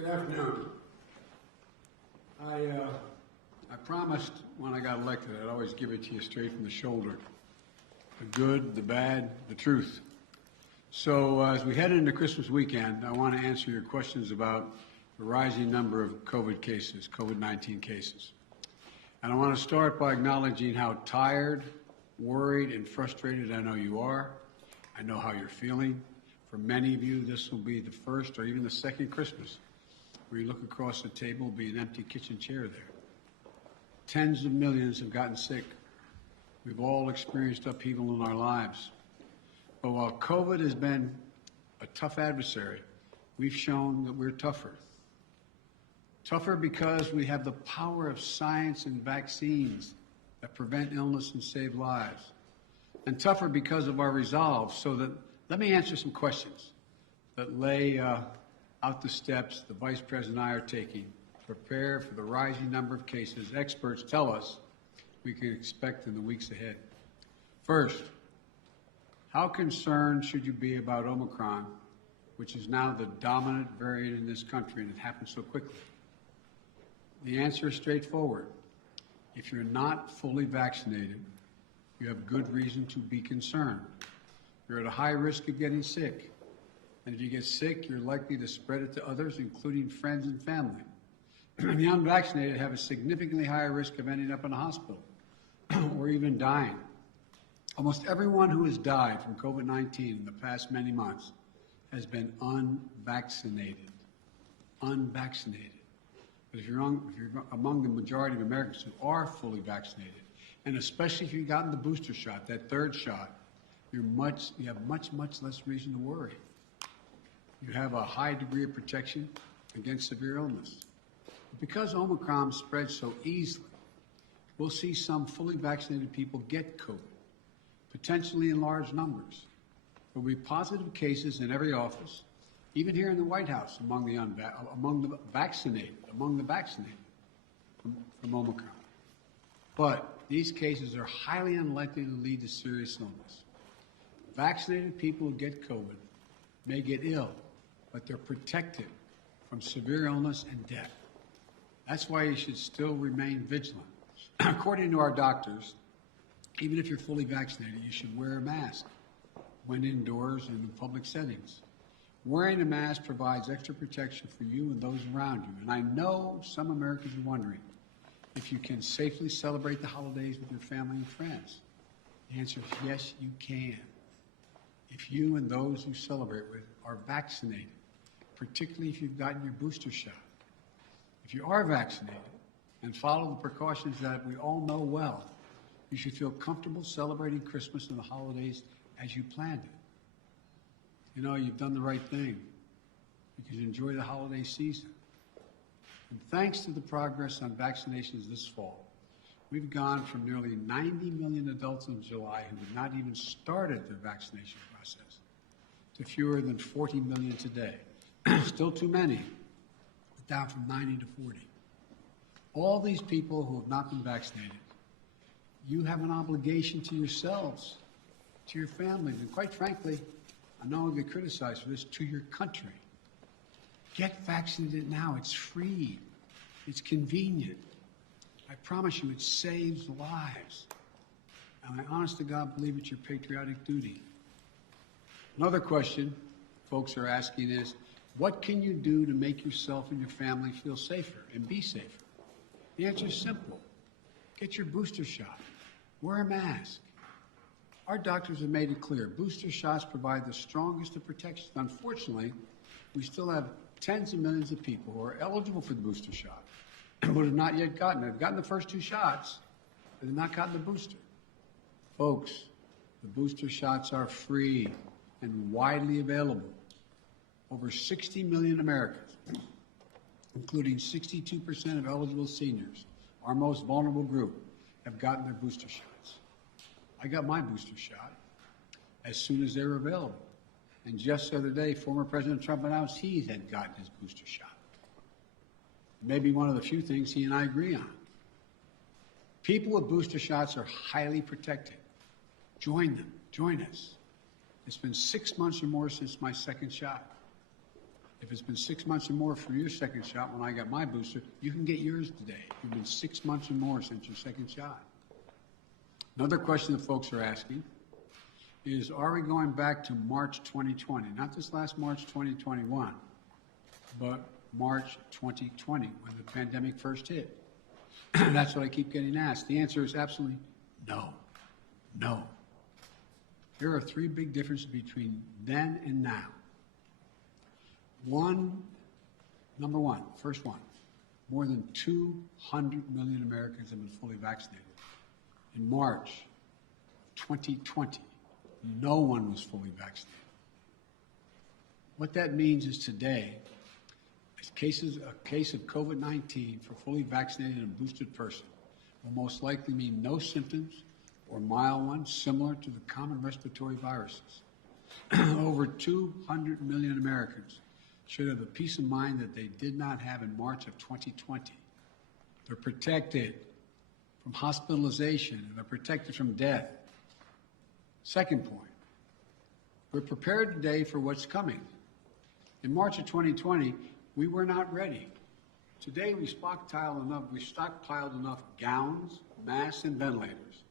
Good afternoon. I promised when I got elected I'd always give it to you straight from the shoulder. The good, the bad, the truth. So as we head into Christmas weekend, I want to answer your questions about the rising number of COVID cases, COVID-19 cases. And I want to start by acknowledging how tired, worried, and frustrated I know you are. I know how you're feeling. For many of you, this will be the first or even the second Christmas where you look across the table, will be an empty kitchen chair there. Tens of millions have gotten sick. We've all experienced upheaval in our lives. But while COVID has been a tough adversary, we've shown that we're tougher. Tougher because we have the power of science and vaccines that prevent illness and save lives. And tougher because of our resolve. So that, let me answer some questions that lay out the steps the Vice President and I are taking to prepare for the rising number of cases experts tell us we can expect in the weeks ahead. First, how concerned should you be about Omicron, which is now the dominant variant in this country, and it happened so quickly? The answer is straightforward. If you're not fully vaccinated, you have good reason to be concerned. You're at a high risk of getting sick. And if you get sick, you're likely to spread it to others, including friends and family. The unvaccinated have a significantly higher risk of ending up in a hospital or even dying. Almost everyone who has died from COVID-19 in the past many months has been unvaccinated. Unvaccinated. But if you're among the majority of Americans who are fully vaccinated, and especially if you've gotten the booster shot, that third shot, you have much less reason to worry. You have a high degree of protection against severe illness. But because Omicron spreads so easily, we'll see some fully vaccinated people get COVID, potentially in large numbers. There will be positive cases in every office, even here in the White House among the vaccinated from Omicron. But these cases are highly unlikely to lead to serious illness. Vaccinated people who get COVID may get ill, but they're protected from severe illness and death. That's why you should still remain vigilant. According to our doctors, even if you're fully vaccinated, you should wear a mask when indoors and in public settings. Wearing a mask provides extra protection for you and those around you. And I know some Americans are wondering if you can safely celebrate the holidays with your family and friends. The answer is yes, you can. If you and those you celebrate with are vaccinated, particularly if you've gotten your booster shot. If you are vaccinated and follow the precautions that we all know well, you should feel comfortable celebrating Christmas and the holidays as you planned it. You know, you've done the right thing. You can enjoy the holiday season. And thanks to the progress on vaccinations this fall, we've gone from nearly 90 million adults in July who had not even started their vaccination process to fewer than 40 million today. Still too many, but down from 90 to 40. All these people who have not been vaccinated, you have an obligation to yourselves, to your families, and quite frankly, I know I'll get criticized for this, to your country. Get vaccinated now. It's free. It's convenient. I promise you, it saves lives. And I honest to God believe it's your patriotic duty. Another question folks are asking is, what can you do to make yourself and your family feel safer and be safer? The answer is simple. Get your booster shot. Wear a mask. Our doctors have made it clear. Booster shots provide the strongest of protections. Unfortunately, we still have tens of millions of people who are eligible for the booster shot but have not yet gotten it. They've gotten the first two shots, but have not gotten the booster. Folks, the booster shots are free and widely available. Over 60 million Americans, including 62% of eligible seniors, our most vulnerable group, have gotten their booster shots. I got my booster shot as soon as they were available. And just the other day, former President Trump announced he had gotten his booster shot. Maybe one of the few things he and I agree on. People with booster shots are highly protected. Join them. Join us. It's been 6 months or more since my second shot. If it's been 6 months or more for your second shot when I got my booster, you can get yours today. It's been 6 months or more since your second shot. Another question that folks are asking is, are we going back to March 2020? Not this last March 2021, but March 2020 when the pandemic first hit. That's what I keep getting asked. The answer is absolutely no. No. There are three big differences between then and now. Number one, first one, more than 200 million Americans have been fully vaccinated. In March 2020, no one was fully vaccinated. What that means is today, a case of COVID-19 for fully vaccinated and boosted person will most likely mean no symptoms or mild ones similar to the common respiratory viruses. Over 200 million Americans should have the peace of mind that they did not have in March of 2020. They're protected from hospitalization, and they're protected from death. Second point, we're prepared today for what's coming. In March of 2020, we were not ready. Today, we stockpiled enough gowns, masks, and ventilators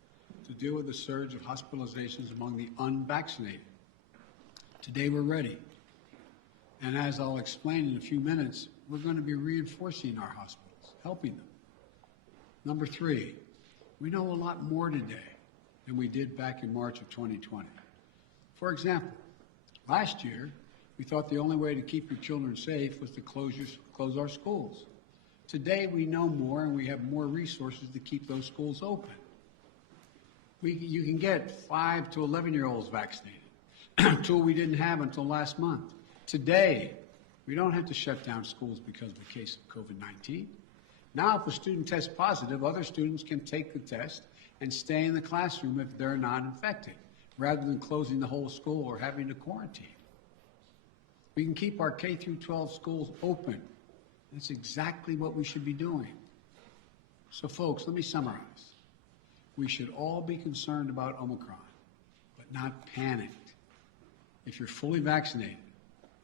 to deal with the surge of hospitalizations among the unvaccinated. Today, we're ready. And as I'll explain in a few minutes, we're going to be reinforcing our hospitals, helping them. Number three, we know a lot more today than we did back in March of 2020. For example, last year, we thought the only way to keep your children safe was to close our schools. Today, we know more and we have more resources to keep those schools open. You can get 5 to 11-year-olds vaccinated, a tool we didn't have until last month. Today, we don't have to shut down schools because of a case of COVID-19. Now, if a student tests positive, other students can take the test and stay in the classroom if they're not infected, rather than closing the whole school or having to quarantine. We can keep our K through 12 schools open. That's exactly what we should be doing. So, folks, let me summarize. We should all be concerned about Omicron, but not panicked. If you're fully vaccinated,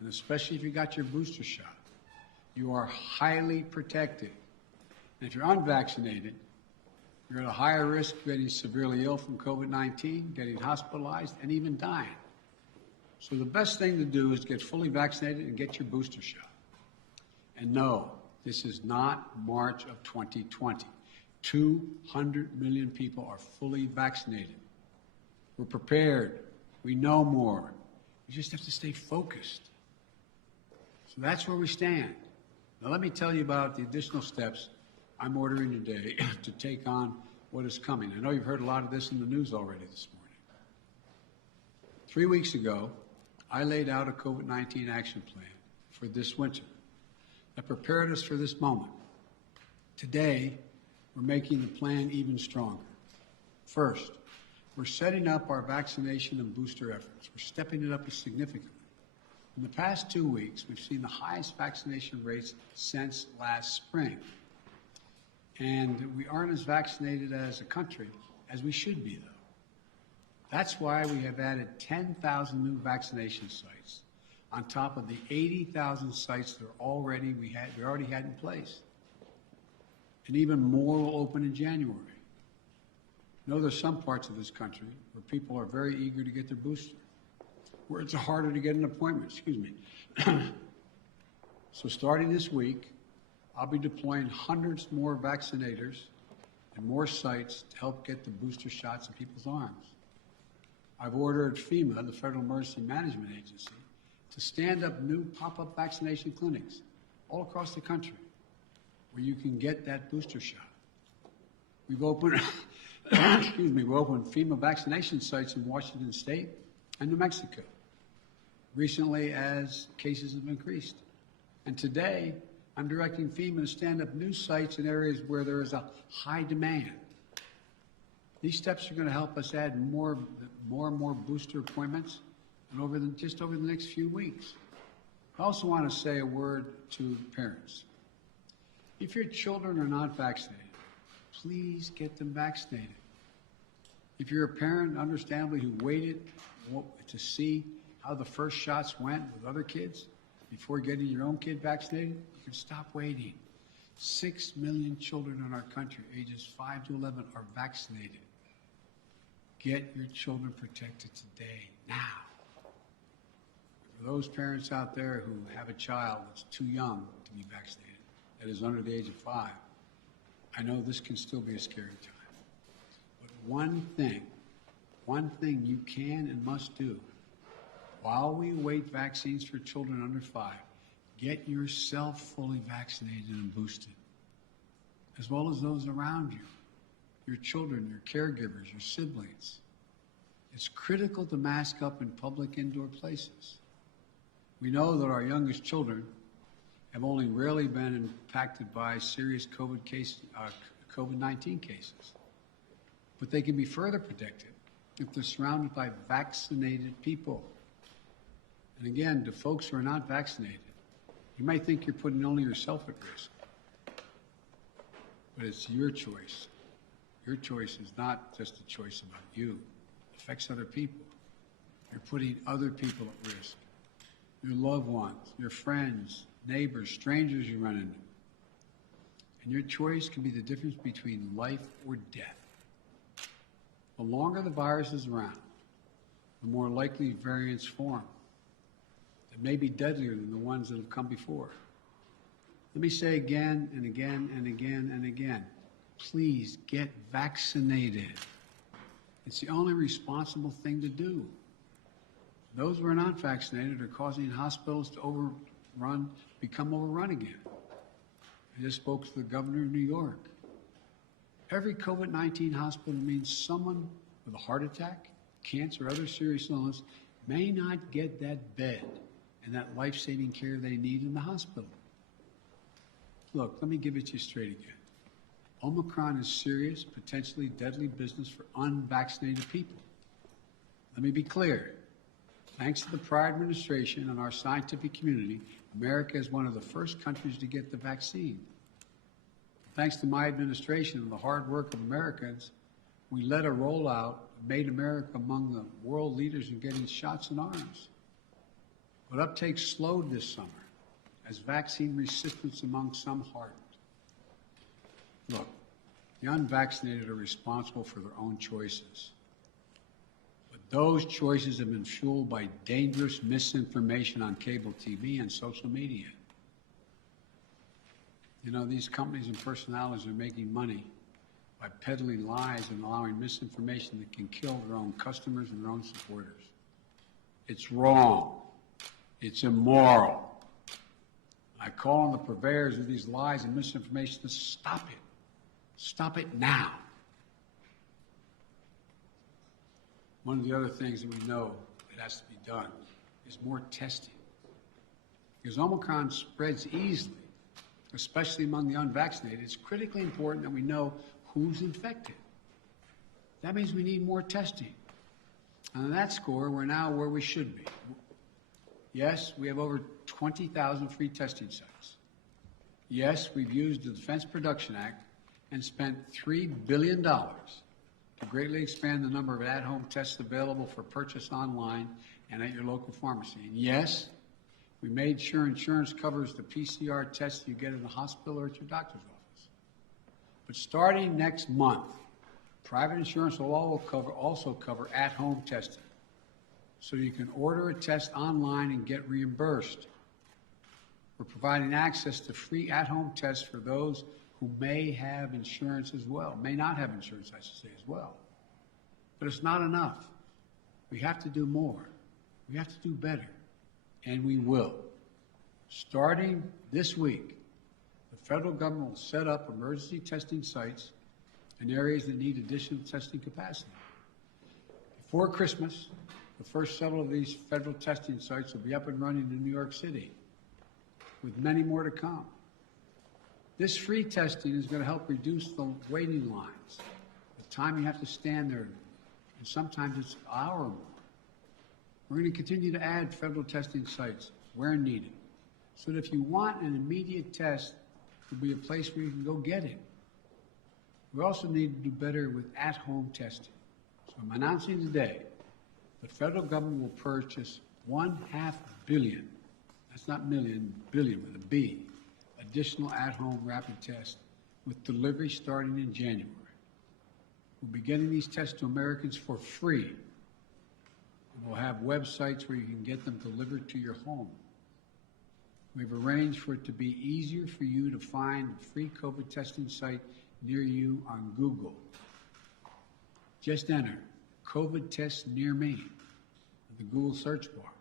and especially if you got your booster shot, you are highly protected. And if you're unvaccinated, you're at a higher risk of getting severely ill from COVID-19, getting hospitalized, and even dying. So the best thing to do is get fully vaccinated and get your booster shot. And no, this is not March of 2020. 200 million people are fully vaccinated. We're prepared. We know more. We just have to stay focused. So that's where we stand. Now let me tell you about the additional steps I'm ordering today to take on what is coming. I know you've heard a lot of this in the news already this morning. 3 weeks ago, I laid out a COVID-19 action plan for this winter that prepared us for this moment. Today, we're making the plan even stronger. First, we're setting up our vaccination and booster efforts. We're stepping it up significantly. In the past 2 weeks, we've seen the highest vaccination rates since last spring. And we aren't as vaccinated as a country as we should be, though. That's why we have added 10,000 new vaccination sites on top of the 80,000 sites that we already had in place. And even more will open in January. I know there's some parts of this country where people are very eager to get their booster, where it's harder to get an appointment, So starting this week, I'll be deploying hundreds more vaccinators and more sites to help get the booster shots in people's arms. I've ordered FEMA, the Federal Emergency Management Agency, to stand up new pop-up vaccination clinics all across the country where you can get that booster shot. We've opened, we've opened FEMA vaccination sites in Washington State and New Mexico recently as cases have increased. And today, I'm directing FEMA to stand up new sites in areas where there is a high demand. These steps are going to help us add more and more booster appointments and just over the next few weeks. I also want to say a word to parents. If your children are not vaccinated, please get them vaccinated. If you're a parent, understandably, who waited to see how the first shots went with other kids, before getting your own kid vaccinated, you can stop waiting. 6 million children in our country, ages 5 to 11, are vaccinated. Get your children protected today, now. For those parents out there who have a child that's too young to be vaccinated, that is under the age of 5, I know this can still be a scary time. But one thing you can and must do while we await vaccines for children under 5, get yourself fully vaccinated and boosted, as well as those around you, your children, your caregivers, your siblings. It's critical to mask up in public indoor places. We know that our youngest children have only rarely been impacted by serious COVID-19 cases, but they can be further protected if they're surrounded by vaccinated people. And again, to folks who are not vaccinated, you might think you're putting only yourself at risk, but it's your choice. Your choice is not just a choice about you. It affects other people. You're putting other people at risk. Your loved ones, your friends, neighbors, strangers you run into. And your choice can be the difference between life or death. The longer the virus is around, the more likely variants form. It may be deadlier than the ones that have come before. Let me say again and again and again and again, please get vaccinated. It's the only responsible thing to do. Those who are not vaccinated are causing hospitals to become overrun again. I just spoke to the governor of New York. Every COVID-19 hospital means someone with a heart attack, cancer, or other serious illness may not get that bed and that life-saving care they need in the hospital. Look, let me give it to you straight again. Omicron is serious, potentially deadly business for unvaccinated people. Let me be clear. Thanks to the prior administration and our scientific community, America is one of the first countries to get the vaccine. Thanks to my administration and the hard work of Americans, we led a rollout that made America among the world leaders in getting shots in arms. But uptake slowed this summer as vaccine resistance among some hardened. Look, the unvaccinated are responsible for their own choices. But those choices have been fueled by dangerous misinformation on cable TV and social media. You know, these companies and personalities are making money by peddling lies and allowing misinformation that can kill their own customers and their own supporters. It's wrong. It's immoral. I call on the purveyors of these lies and misinformation to stop it. Stop it now. One of the other things that we know that has to be done is more testing. Because Omicron spreads easily, especially among the unvaccinated. It's critically important that we know who's infected. That means we need more testing. And on that score, we're now where we should be. Yes, we have over 20,000 free testing sites. Yes, we've used the Defense Production Act and spent $3 billion to greatly expand the number of at-home tests available for purchase online and at your local pharmacy. And yes, we made sure insurance covers the PCR tests you get in the hospital or at your doctor's office. But starting next month, private insurance will also cover at-home testing. So you can order a test online and get reimbursed. We're providing access to free at-home tests for those who may have insurance as well, may not have insurance, I should say, as well. But it's not enough. We have to do more. We have to do better. And we will. Starting this week, the federal government will set up emergency testing sites in areas that need additional testing capacity. Before Christmas, the first several of these federal testing sites will be up and running in New York City, with many more to come. This free testing is going to help reduce the waiting lines, the time you have to stand there, and sometimes it's an hour or more. We're going to continue to add federal testing sites where needed, so that if you want an immediate test, there'll be a place where you can go get it. We also need to do better with at-home testing. So I'm announcing today the federal government will purchase $500 million, that's not million, billion with a B, additional at-home rapid tests with delivery starting in January. We'll be getting these tests to Americans for free. We'll have websites where you can get them delivered to your home. We've arranged for it to be easier for you to find a free COVID testing site near you on Google. Just enter COVID test near me in the Google search bar,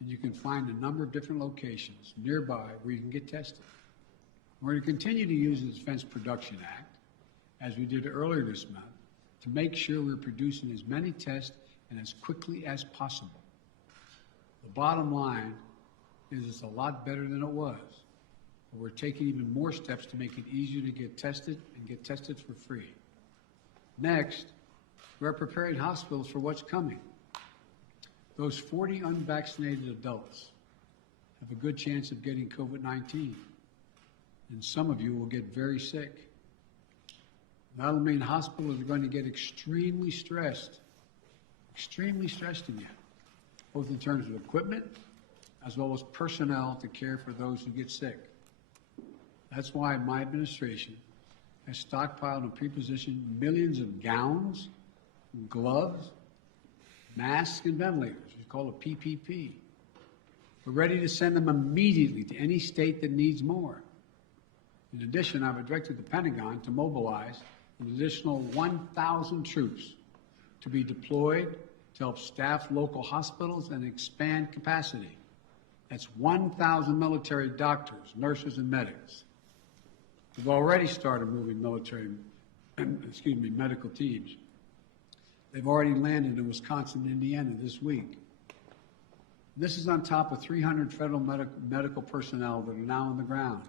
and you can find a number of different locations nearby where you can get tested. We're going to continue to use the Defense Production Act, as we did earlier this month, to make sure we're producing as many tests and as quickly as possible. The bottom line is it's a lot better than it was, but we're taking even more steps to make it easier to get tested and get tested for free. Next, we're preparing hospitals for what's coming. Those 40 unvaccinated adults have a good chance of getting COVID-19, and some of you will get very sick. That'll mean hospitals are going to get extremely stressed again, both in terms of equipment as well as personnel to care for those who get sick. That's why my administration has stockpiled and pre-positioned millions of gowns, gloves, masks, and ventilators. We call it PPP. We're ready to send them immediately to any state that needs more. In addition, I've directed the Pentagon to mobilize an additional 1,000 troops to be deployed to help staff local hospitals and expand capacity. That's 1,000 military doctors, nurses, and medics. We've already started moving medical teams. They've already landed in Wisconsin and Indiana this week. This is on top of 300 federal medical personnel that are now on the ground,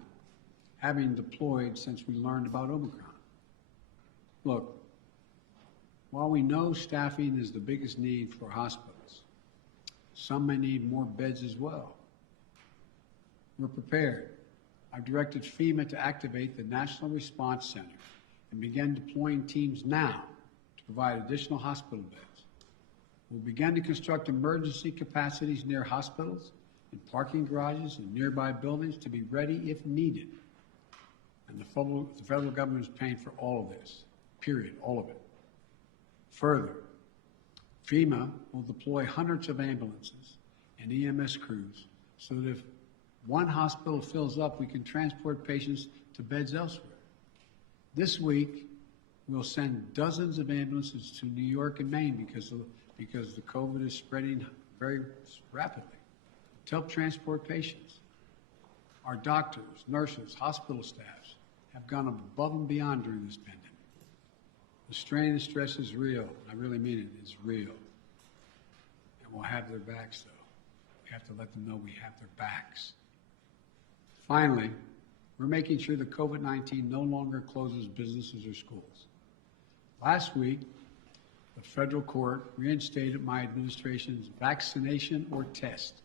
having deployed since we learned about Omicron. Look, while we know staffing is the biggest need for hospitals, some may need more beds as well. We're prepared. I've directed FEMA to activate the National Response Center and begin deploying teams now to provide additional hospital beds. We'll begin to construct emergency capacities near hospitals, in parking garages, and nearby buildings to be ready if needed. And the federal government is paying for all of this, period, all of it. Further, FEMA will deploy hundreds of ambulances and EMS crews so that if one hospital fills up, we can transport patients to beds elsewhere. This week, we'll send dozens of ambulances to New York and Maine because the COVID is spreading very rapidly to help transport patients. Our doctors, nurses, hospital staffs have gone above and beyond during this pandemic. The strain and stress is real. I really mean it. It's real. And we'll have their backs, though. We have to let them know we have their backs. Finally, we're making sure that COVID-19 no longer closes businesses or schools. Last week, the federal court reinstated my administration's vaccination or test.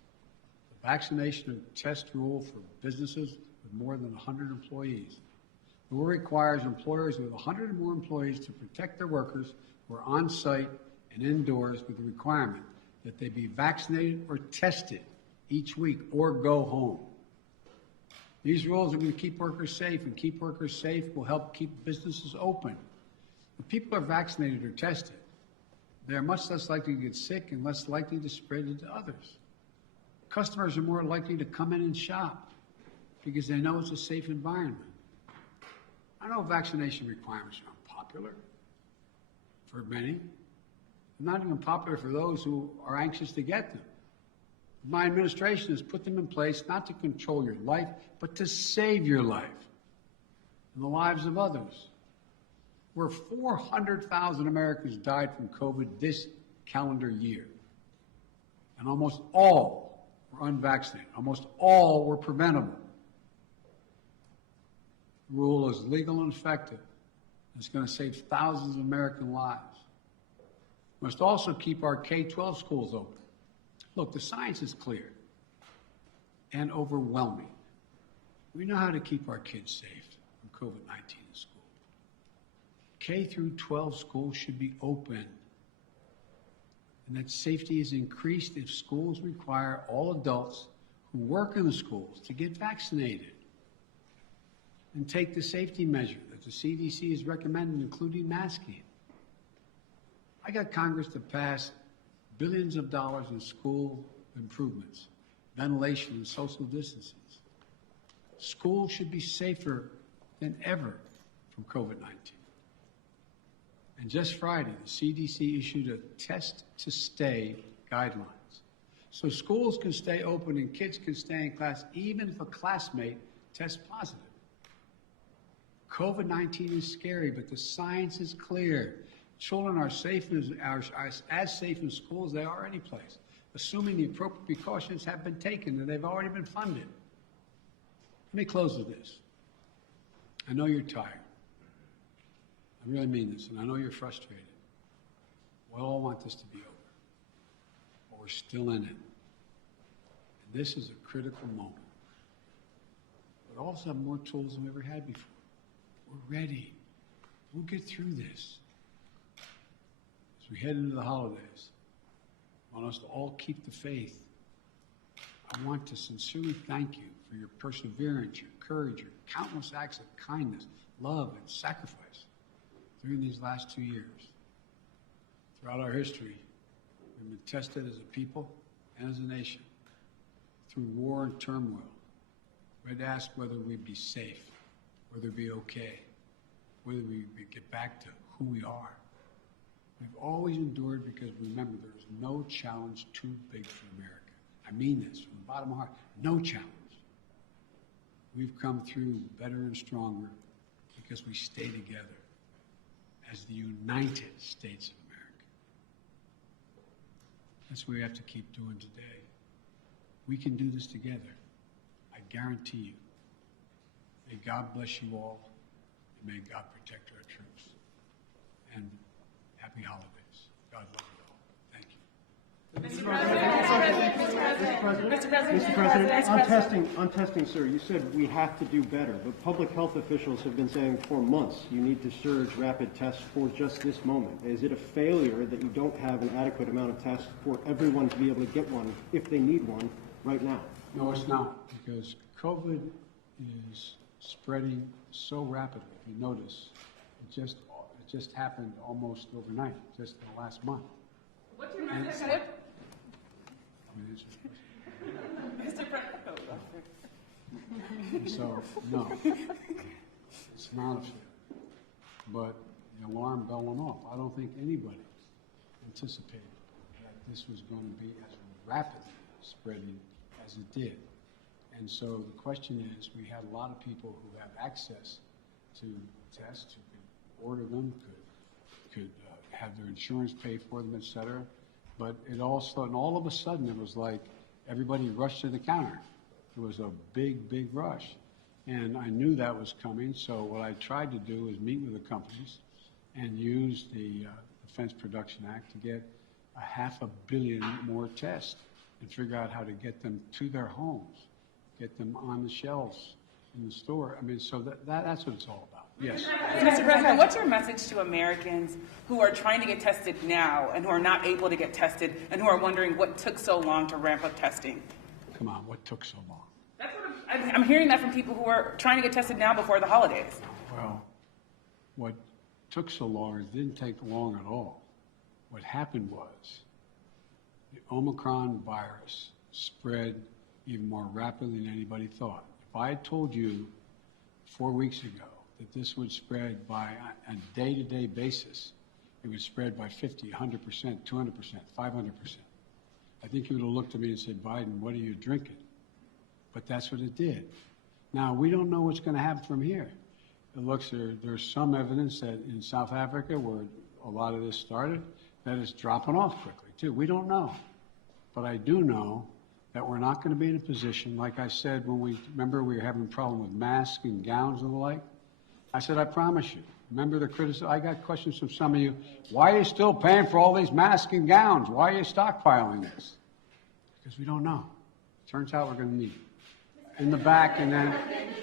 The vaccination or test rule for businesses with more than 100 employees. The rule requires employers with 100 or more employees to protect their workers who are on site and indoors with the requirement that they be vaccinated or tested each week or go home. These rules are going to keep workers safe, and keep workers safe will help keep businesses open. When people are vaccinated or tested, they are much less likely to get sick and less likely to spread it to others. Customers are more likely to come in and shop because they know it's a safe environment. I know vaccination requirements are unpopular for many. They're not even popular for those who are anxious to get them. My administration has put them in place not to control your life, but to save your life and the lives of others. Where 400,000 Americans died from COVID this calendar year, and almost all were unvaccinated. Almost all were preventable. The rule is legal and effective. It's going to save thousands of American lives. We must also keep our K-12 schools open. Look, the science is clear and overwhelming. We know how to keep our kids safe from COVID-19 in school. K through 12 schools should be open, and that safety is increased if schools require all adults who work in the schools to get vaccinated and take the safety measure that the CDC is recommending, including masking. I got Congress to pass billions of dollars in school improvements, ventilation and social distancing. Schools should be safer than ever from COVID-19. And just Friday, the CDC issued a test-to-stay guidelines. So schools can stay open and kids can stay in class even if a classmate tests positive. COVID-19 is scary, but the science is clear. Children are safe as safe in school as they are any place, assuming the appropriate precautions have been taken and they've already been funded. Let me close with this. I know you're tired. I really mean this, and I know you're frustrated. We all want this to be over, but we're still in it. And this is a critical moment. But also have more tools than we ever had before. We're ready. We'll get through this. As we head into the holidays, I want us to all keep the faith. I want to sincerely thank you for your perseverance, your courage, your countless acts of kindness, love, and sacrifice during these last 2 years. Throughout our history, we've been tested as a people and as a nation through war and turmoil. We had to ask whether we'd be safe, whether we'd be okay, whether we'd get back to who we are. We've always endured because remember, there's no challenge too big for America. I mean this from the bottom of my heart, no challenge. We've come through better and stronger because we stay together as the United States of America. That's what we have to keep doing today. We can do this together. I guarantee you. May God bless you all, and may God protect our troops. And happy holidays. God love you all. Thank you. Mr. President, on testing, sir, you said we have to do better, but public health officials have been saying for months you need to surge rapid tests for just this moment. Is it a failure that you don't have an adequate amount of tests for everyone to be able to get one if they need one right now? No, it's not, because COVID is spreading so rapidly. If you notice, it just happened almost overnight, just in the last month. What's your message? Mr. President. So, no, it's not a failure. But the alarm bell went off. I don't think anybody anticipated that this was going to be as rapidly spreading as it did. And so the question is, we had a lot of people who have access to tests, who could order them, could have their insurance pay for them, et cetera. But it also, and all of a sudden, it was like everybody rushed to the counter. It was a big, big rush. And I knew that was coming, so what I tried to do is meet with the companies and use the Defense Production Act to get 500 million more tests and figure out how to get them to their homes, get them on the shelves in the store. I mean, so that's what it's all about. Yes. Mr. President, what's your message to Americans who are trying to get tested now and who are not able to get tested and who are wondering what took so long to ramp up testing? Come on, what took so long? That's what I'm hearing that from people who are trying to get tested now before the holidays. Well, what took so long, it didn't take long at all. What happened was the Omicron virus spread even more rapidly than anybody thought. If I had told you 4 weeks ago that this would spread by a day-to-day basis, it would spread by 50, 100%, 200%, 500%. I think you would have looked at me and said, Biden, what are you drinking? But that's what it did. Now, we don't know what's going to happen from here. It looks there's some evidence that in South Africa, where a lot of this started, that it's dropping off quickly, too. We don't know. But I do know that we're not going to be in a position, like I said, when we were having a problem with masks and gowns and the like. I said, I promise you. Remember the criticism? I got questions from some of you. Why are you still paying for all these masks and gowns? Why are you stockpiling this? Because we don't know. Turns out we're going to need it. In the back, and then...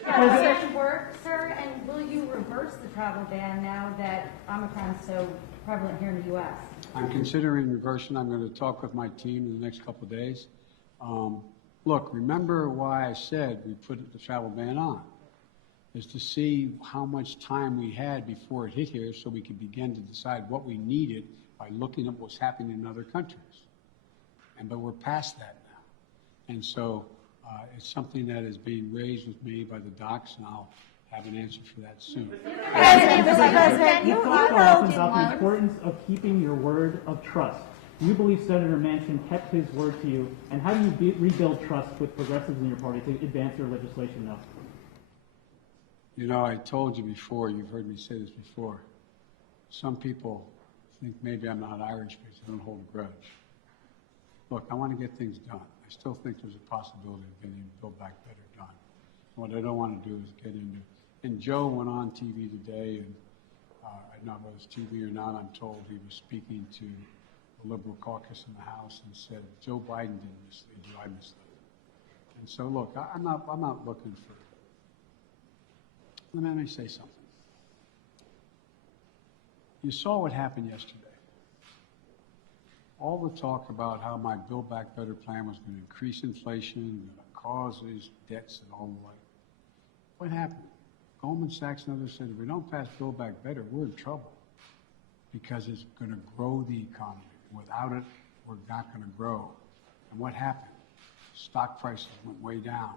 Does it work, sir? And will you reverse the travel ban now that Omicron is so prevalent here in the U.S.? I'm considering reversing. I'm going to talk with my team in the next couple of days. look, remember why I said we put the travel ban on, is to see how much time we had before it hit here so we could begin to decide what we needed by looking at what's happening in other countries. But we're past that now. And so it's something that is being raised with me by the docs, and I'll have an answer for that soon. Mr. President, You you talk wrote often in about the one. importance of keeping your word of trust. Do you believe Senator Manchin kept his word to you? And how do you rebuild trust with progressives in your party to advance your legislation now? You know, I told you before, you've heard me say this before, some people think maybe I'm not Irish because I don't hold a grudge. Look, I want to get things done. I still think there's a possibility of getting Build Back Better done. What I don't want to do is get into, and Joe went on TV today, and I don't know whether it's TV or not, I'm told he was speaking to the Liberal caucus in the House and said, Joe Biden didn't mislead you, I misled him. And so look, I'm not looking for, let me say something. You saw what happened yesterday. All the talk about how my Build Back Better plan was going to increase inflation, going to cause these debts and all the like. What happened? Goldman Sachs and others said, if we don't pass Build Back Better, we're in trouble because it's going to grow the economy. Without it, we're not going to grow. And what happened? Stock prices went way down.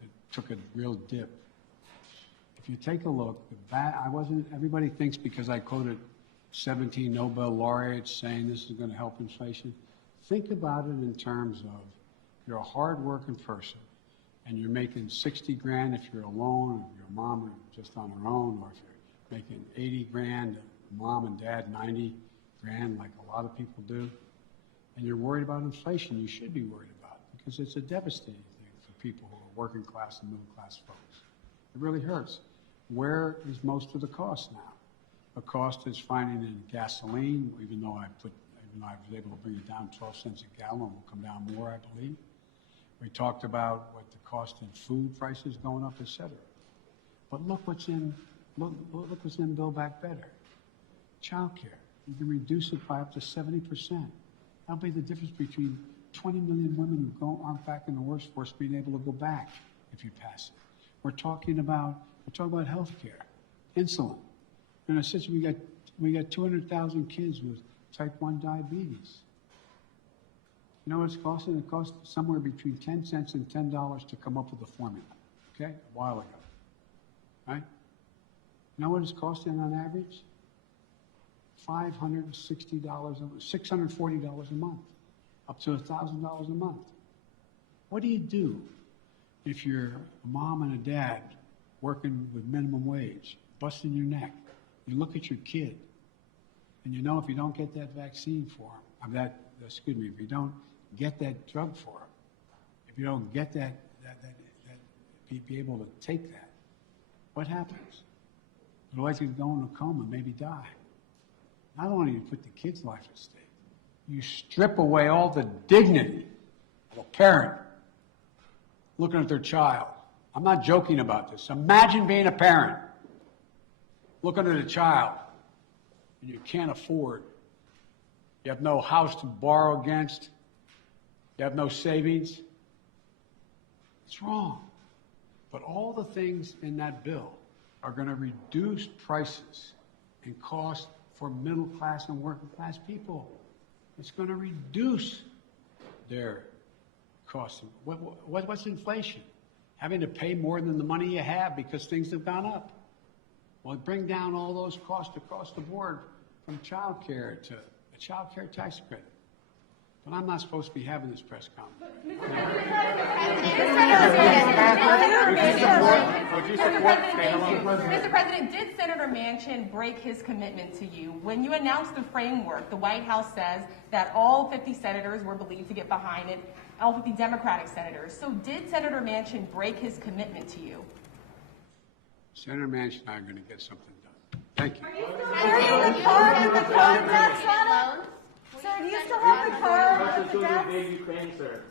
It took a real dip. If you take a look, everybody thinks because I quoted 17 Nobel laureates saying this is going to help inflation. Think about it in terms of you're a hard-working person and you're making 60 grand if you're alone, or your mom or just on her own, or if you're making 80 grand, mom and dad 90 grand like a lot of people do, and you're worried about inflation, you should be worried about it because it's a devastating thing for people who are working class and middle class folks. It really hurts. Where is most of the cost now? The cost is finding in gasoline, even though I was able to bring it down 12 cents a gallon, will come down more, I believe. We talked about what the cost in food prices going up, et cetera. But look what's in Build Back Better. Child care. You can reduce it by up to 70%. That'll be the difference between 20 million women who aren't back in the workforce being able to go back if you pass it. We're talking about health care, insulin. In a situation, we got 200,000 kids with type 1 diabetes. You know what it's costing? It cost somewhere between 10 cents and $10 to come up with a formula, okay, a while ago, right? You know what it's costing on average? $560, $640 a month, up to $1,000 a month. What do you do if you're a mom and a dad working with minimum wage, busting your neck? You look at your kid, and you know if you don't get that vaccine for him, if you don't get that drug for him, if you don't get be able to take that, what happens? Otherwise, you go in a coma, maybe die. Not only do you put the kid's life at stake, you strip away all the dignity of a parent looking at their child. I'm not joking about this. Imagine being a parent, looking at a child, and you can't afford. You have no house to borrow against. You have no savings. It's wrong. But all the things in that bill are going to reduce prices and cost for middle class and working class people. It's going to reduce their costs. What's inflation? Having to pay more than the money you have because things have gone up. Well, bring down all those costs across the board from child care to a child care tax credit. But I'm not supposed to be having this press conference. Mr. President, did Senator Manchin break his commitment to you? When you announced the framework, the White House says that all 50 senators were believed to get behind it, all 50 Democratic senators. So did Senator Manchin break his commitment to you? Senator Manchin and I are going to get something done. Thank you. Are you still carrying the card with the debt on it? Sir, do you still have the card with the debt? Ukraine, sir.